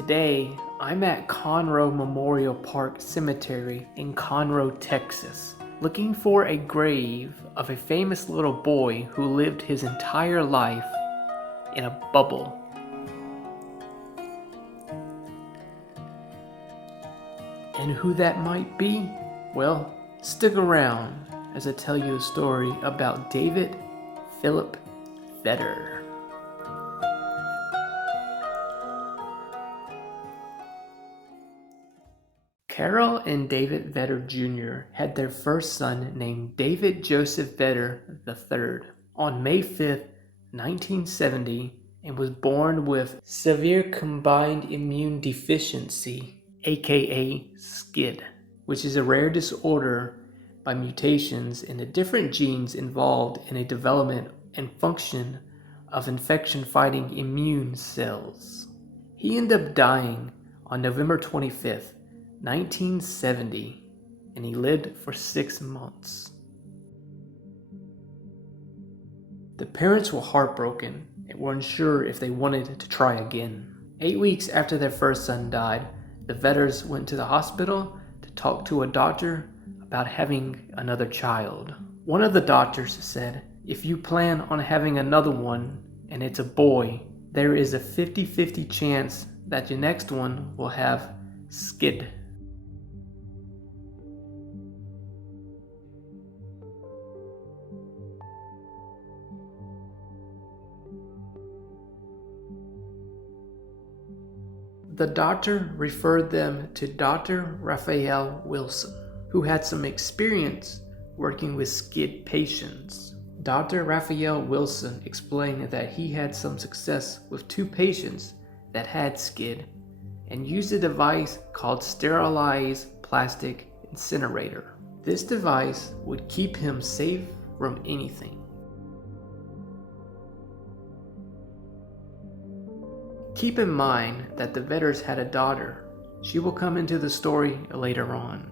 Today, I'm at Conroe Memorial Park Cemetery in Conroe, Texas, looking for a grave of a famous little boy who lived his entire life in a bubble. And who that might be? Well, stick around as I tell you a story about David Phillip Vetter. Carol and David Vetter Jr. had their first son named David Joseph Vetter III on May 5, 1970, and was born with severe combined immune deficiency, aka SCID, which is a rare disorder by mutations in the different genes involved in a development and function of infection-fighting immune cells. He ended up dying on November 25th, 1970, and he lived for 6 months. The parents were heartbroken and were unsure if they wanted to try again. 8 weeks after their first son died, the Vetters went to the hospital to talk to a doctor about having another child. One of the doctors said, "If you plan on having another one and it's a boy, there is a 50-50 chance that your next one will have SCID." The doctor referred them to Dr. Raphael Wilson, who had some experience working with SCID patients. Dr. Raphael Wilson explained that he had some success with 2 patients that had SCID and used a device called sterilized plastic incinerator. This device would keep him safe from anything. Keep in mind that the Vetters had a daughter. She will come into the story later on.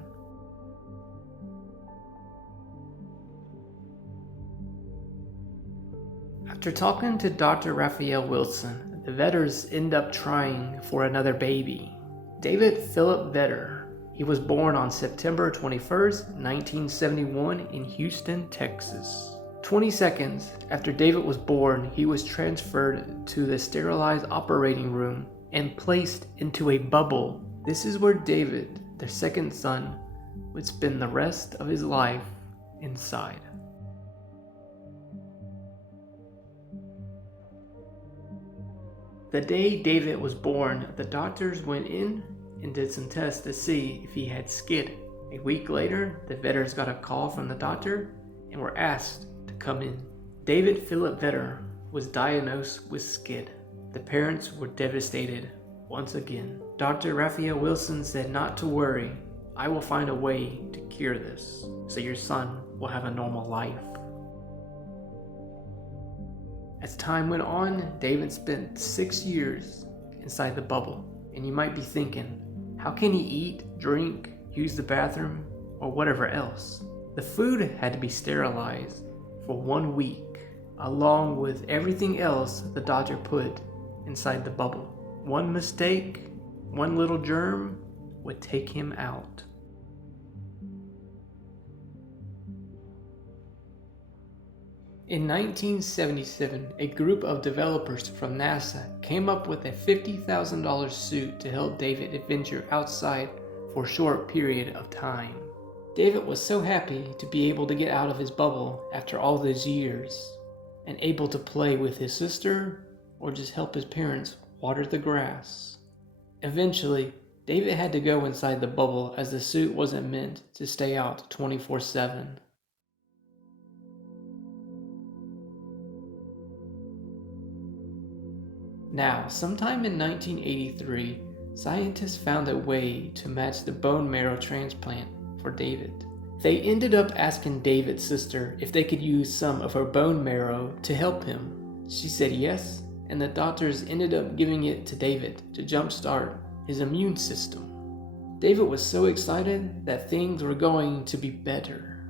After talking to Dr. Raphael Wilson, the Vetters end up trying for another baby. David Phillip Vetter. He was born on September 21st, 1971 in Houston, Texas. 20 seconds after David was born, he was transferred to the sterilized operating room and placed into a bubble. This is where David, their second son, would spend the rest of his life inside. The day David was born, the doctors went in and did some tests to see if he had SCID. A week later, the Vetters got a call from the doctor and were asked to come in. David Phillip Vetter was diagnosed with SCID. The parents were devastated once again. Dr. Raphael Wilson said not to worry, "I will find a way to cure this, so your son will have a normal life." As time went on, David spent 6 years inside the bubble. And you might be thinking, how can he eat, drink, use the bathroom, or whatever else? The food had to be sterilized for 1 week, along with everything else the doctor put inside the bubble. One mistake, one little germ would take him out. In 1977, a group of developers from NASA came up with a $50,000 suit to help David adventure outside for a short period of time. David was so happy to be able to get out of his bubble after all those years and able to play with his sister or just help his parents water the grass. Eventually, David had to go inside the bubble as the suit wasn't meant to stay out 24/7. Now, sometime in 1983, scientists found a way to match the bone marrow transplant for David. They ended up asking David's sister if they could use some of her bone marrow to help him. She said yes, and the doctors ended up giving it to David to jumpstart his immune system. David was so excited that things were going to be better.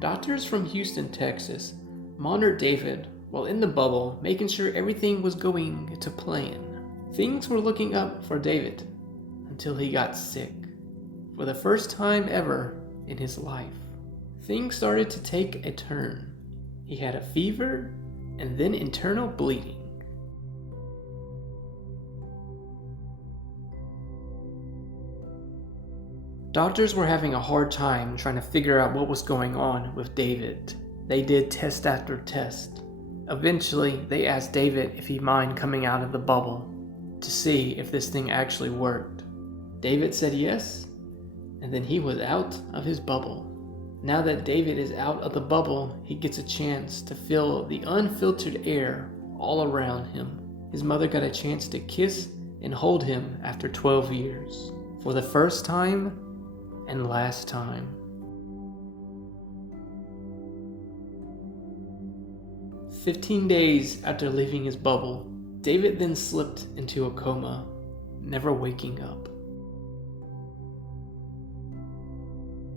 Doctors from Houston, Texas, monitored David while in the bubble, making sure everything was going to plan. Things were looking up for David until he got sick for the first time ever in his life. Things started to take a turn. He had a fever and then internal bleeding. Doctors were having a hard time trying to figure out what was going on with David. They did test after test. Eventually, they asked David if he'd mind coming out of the bubble to see if this thing actually worked. David said yes, and then he was out of his bubble. Now that David is out of the bubble, he gets a chance to feel the unfiltered air all around him. His mother got a chance to kiss and hold him after 12 years. For the first time and last time. 15 days after leaving his bubble, David then slipped into a coma, never waking up.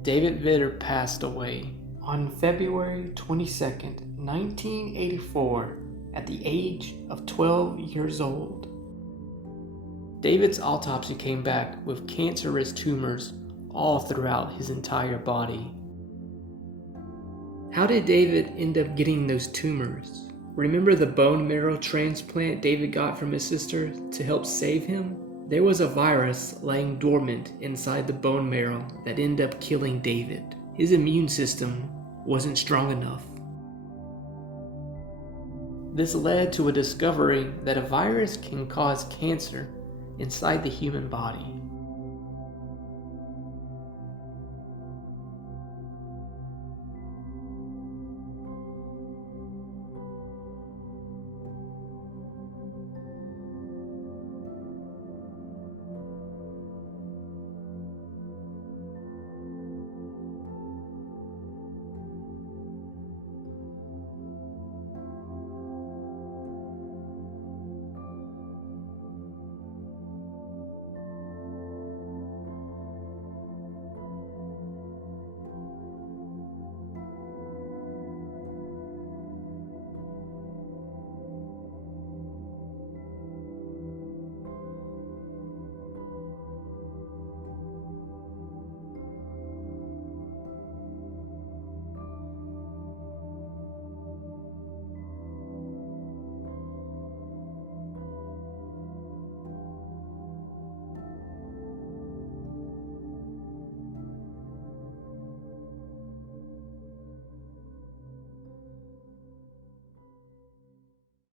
David Vetter passed away on February 22nd, 1984, at the age of 12 years old. David's autopsy came back with cancerous tumors all throughout his entire body. How did David end up getting those tumors? Remember the bone marrow transplant David got from his sister to help save him? There was a virus laying dormant inside the bone marrow that ended up killing David. His immune system wasn't strong enough. This led to a discovery that a virus can cause cancer inside the human body.